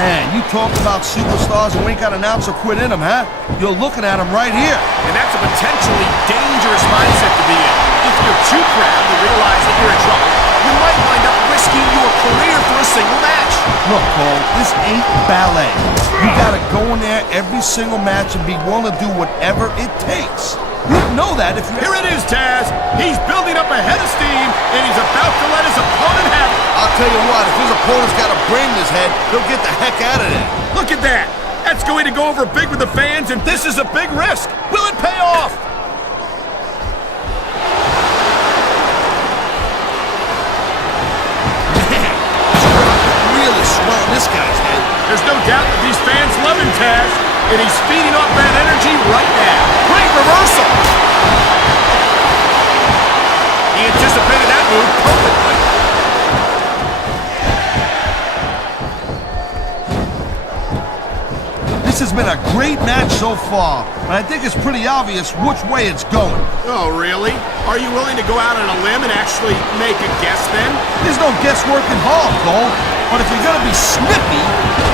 Man, you talk about superstars who ain't got an ounce of quit in them, huh? You're looking at them right here. And that's a potentially dangerous mindset to be in. If you're too proud to realize that you're in trouble, you might wind up risking your career for a single match. Look, Cole, this ain't ballet. You gotta go in there every single match and be willing to do whatever it takes. You'd know that if you... Here it is, Taz. He's building up a head of steam, and he's about to let his opponent have it. I'll tell you what, if his opponent's got a brain in his head, he'll get the heck out of there. Look at that. That's going to go over big with the fans, and this is a big risk. Will it pay off? Really swelling this guy's head. There's no doubt that these fans love him, Taz, and he's feeding off that energy right now. Great reversal. He anticipated that move perfectly. This has been a great match so far, and I think it's pretty obvious which way it's going. Oh, really? Are you willing to go out on a limb and actually make a guess then? There's no guesswork involved, Cole. But if you're gonna be snippy,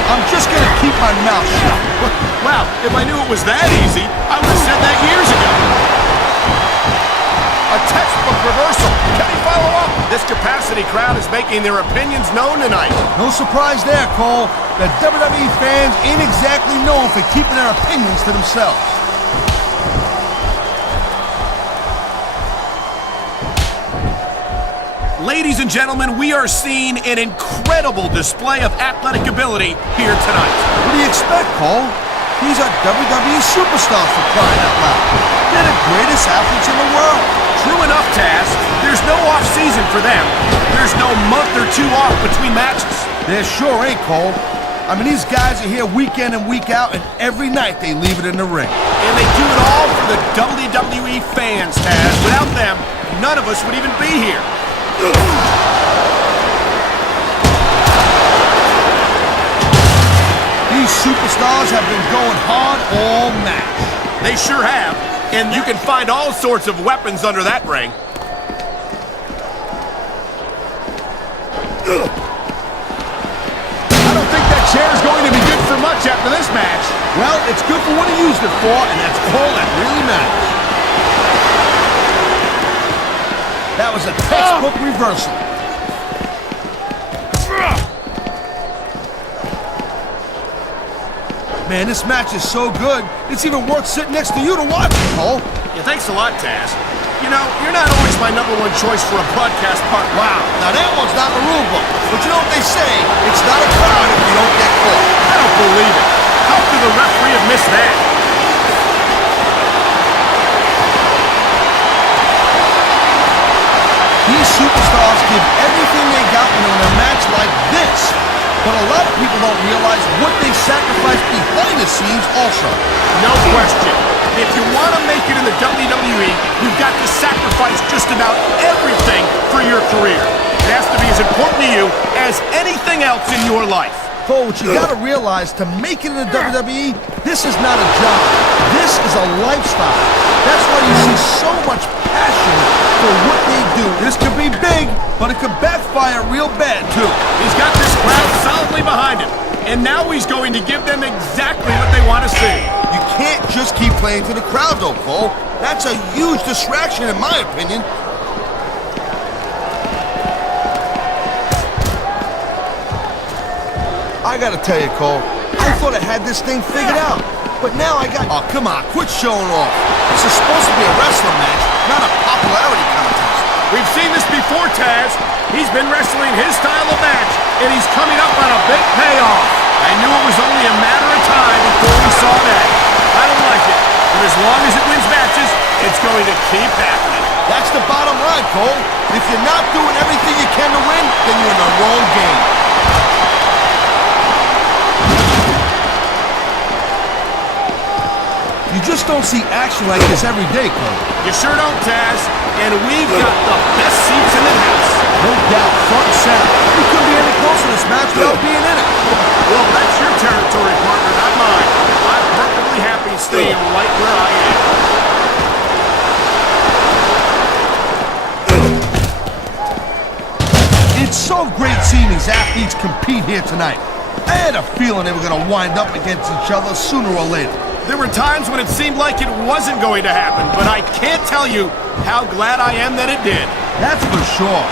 I'm just gonna keep my mouth shut. Wow, if I knew it was that easy, I would have said that years ago. A textbook reversal. Can he follow up? This capacity crowd is making their opinions known tonight. No surprise there, Cole. The WWE fans ain't exactly known for keeping their opinions to themselves. Ladies and gentlemen, we are seeing an incredible display of athletic ability here tonight. What do you expect, Cole? These are WWE superstars for crying out loud. They're the greatest athletes in the world. True enough, Taz. There's no off-season for them. There's no month or two off between matches. There sure ain't, Cole. I mean, these guys are here week in and week out, and every night they leave it in the ring. And they do it all for the WWE fans, Taz. Without them, none of us would even be here. These superstars have been going hard all match. They sure have, and you can find all sorts of weapons under that ring. I don't think that chair is going to be good for much after this match. Well, it's good for what he used it for, and that's all that really matters. That was a textbook reversal. Man, this match is so good, it's even worth sitting next to you to watch it, Cole. Yeah, thanks a lot, Taz. You know, you're not always my #1 choice for a broadcast partner. Wow, now that one's not in the rule book. But you know what they say, it's not a crowd if you don't get caught. I don't believe it. How could the referee have missed that? These superstars give everything they got in a match like this. But a lot of people don't realize what they sacrifice behind the scenes also. No question. If you want to make it in the WWE, you've got to sacrifice just about everything for your career. It has to be as important to you as anything else in your life. Cole, what you gotta realize, to make it in the WWE, this is not a job. This is a lifestyle. That's why you see so much passion for what they do. This could be big, but it could backfire real bad, too. He's got this crowd solidly behind him, and now he's going to give them exactly what they want to see. You can't just keep playing to the crowd, though, Cole. That's a huge distraction, in my opinion. I gotta tell you, Cole, I thought I had this thing figured out. But now I got... Oh, come on, quit showing off. This is supposed to be a wrestling match, not a popularity contest. We've seen this before, Taz. He's been wrestling his style of match, and he's coming up on a big payoff. I knew it was only a matter of time before we saw that. I don't like it, but as long as it wins matches, it's going to keep happening. That's the bottom line, Cole. If you're not doing everything you can to win, then you're in the wrong game. You just don't see action like this every day, Cole. You sure don't, Taz. And we've got the best seats in the house. No doubt, front and center. We couldn't be any closer to this match without being in it. Well, that's your territory, partner, not mine. I'm perfectly happy staying right where I am. It's so great seeing these athletes compete here tonight. I had a feeling they were going to wind up against each other sooner or later. There were times when it seemed like it wasn't going to happen, but I can't tell you how glad I am that it did. That's for sure.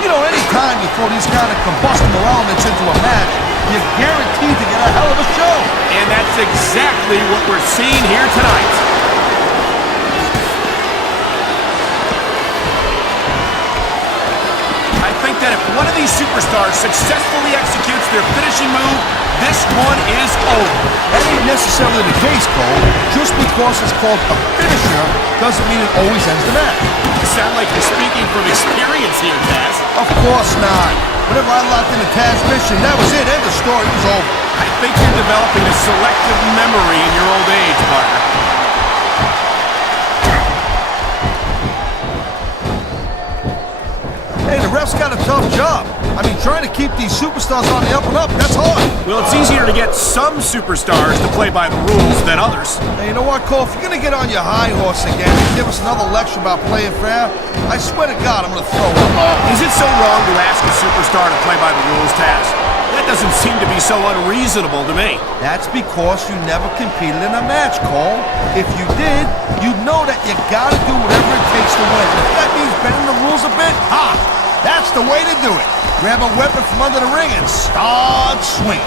You know, anytime you throw these kind of combustible elements into a match, you're guaranteed to get a hell of a show. And that's exactly what we're seeing here tonight. I think that if one of these superstars successfully executes their finishing move, this one is over. That ain't necessarily the case, Cole. Just because it's called a finisher doesn't mean it always ends the match. You sound like you're speaking from experience here, Taz. Of course not. Whenever I locked in a Taz mission, that was it. End of story. It was over. I think you're developing a selective memory in your old age, partner. Hey, the ref's got a tough job. I mean, trying to keep these superstars on the up and up, that's hard. Well, it's easier to get some superstars to play by the rules than others. Hey, you know what, Cole? If you're going to get on your high horse again and give us another lecture about playing fair, I swear to God, I'm going to throw up. Is it so wrong to ask a superstar to play by the rules, Taz? That doesn't seem to be so unreasonable to me. That's because you never competed in a match, Cole. If you did, you'd know that you got to do whatever it takes to win. And if that means bending the rules a bit, that's the way to do it. Grab a weapon from under the ring and start swinging.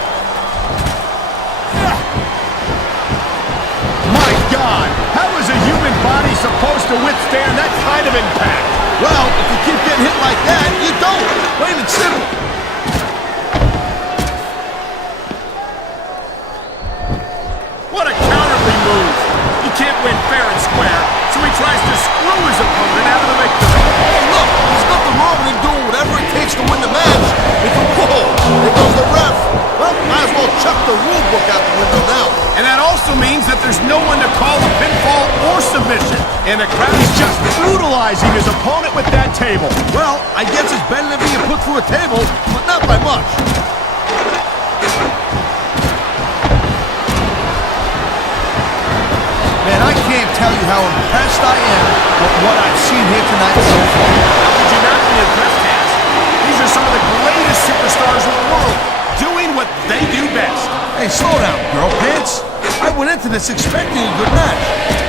My God, how is a human body supposed to withstand that kind of impact? Well, if you keep getting hit like that, you don't. Plain and simple. What a cowardly move. He can't win fair and square, so he tries to screw his opponent out of the victory. Hey, look, there's nothing wrong with him doing whatever it takes to win the match. There goes the ref. Well, might as well chuck the rule book out the window now. And that also means that there's no one to call a pinfall or submission. And the crowd is just brutalizing his opponent with that table. Well, I guess it's better than being put through a table, but not by much. Man, I can't tell you how impressed I am with what I've seen here tonight so far. How could you not be impressed, Taz? These are some of the greatest superstars in the world, doing what they do best. Hey, slow down, girl pants. I went into this expecting a good match.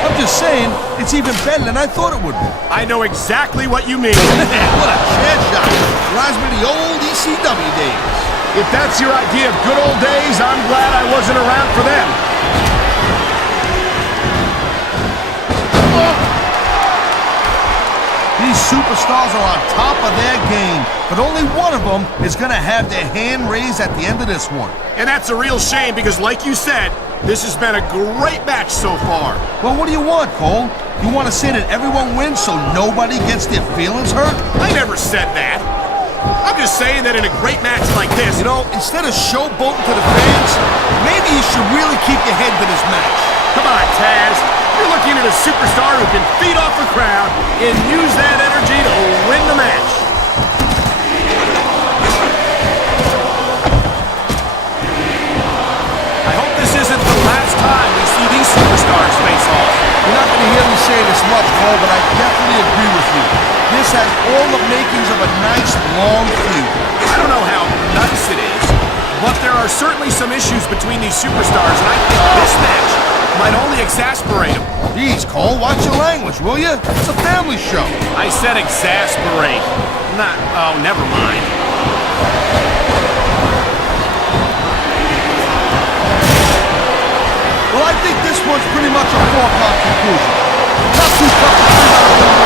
I'm just saying, it's even better than I thought it would be. I know exactly what you mean. What a chair shot. Reminds me of the old ECW days. If that's your idea of good old days, I'm glad I wasn't around for them. These superstars are on top of their game, but only one of them is going to have their hand raised at the end of this one. And that's a real shame because, like you said, this has been a great match so far. Well, what do you want, Cole? You want to say that everyone wins so nobody gets their feelings hurt? I never said that. I'm just saying that in a great match like this... You know, instead of showboating to the fans, maybe you should really keep your head to this match. Come on, Taz. You're looking at a superstar who can feed off a crowd and use that energy to win the match. I hope this isn't the last time we see these superstars face off. You're not going to hear me say this much, Cole, but I definitely agree with you. This has all the makings of a nice, long feud. I don't know how nice it is, but there are certainly some issues between these superstars, and I think this match might only exasperate them. Jeez, Cole, watch your language, will you? It's a family show. I said exasperate. Not, oh, never mind. Well, I think this one's pretty much a foregone conclusion. Not too tough to figure out.